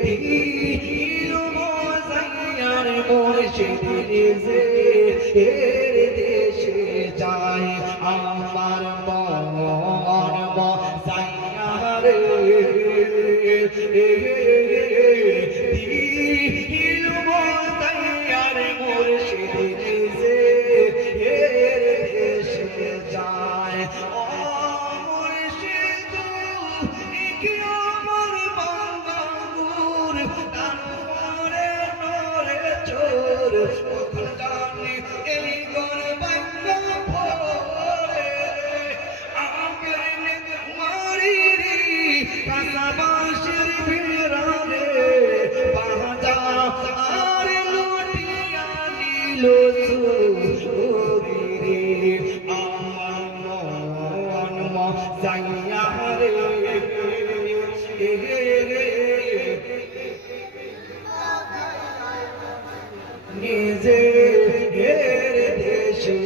পীর মজাইয়ার মুর্শিদ নিজে এর দেশে যায় আমার মন মজাইয়ার পীর মজাইয়ার মুর্শিদ নিজে এর দেশে যায় ও মুর্শিদ কি আমার বাঙ্গালুর তারপরে নরে চোর কখন জানি এই করে বাঙ্গা পড়ে আগের নেক মারি রে কাসাবাসের ভিড়ারে বাজা আর লুটিয়া নিল চোরি রে আমার মন মজাইয়া রে নিজে দেশে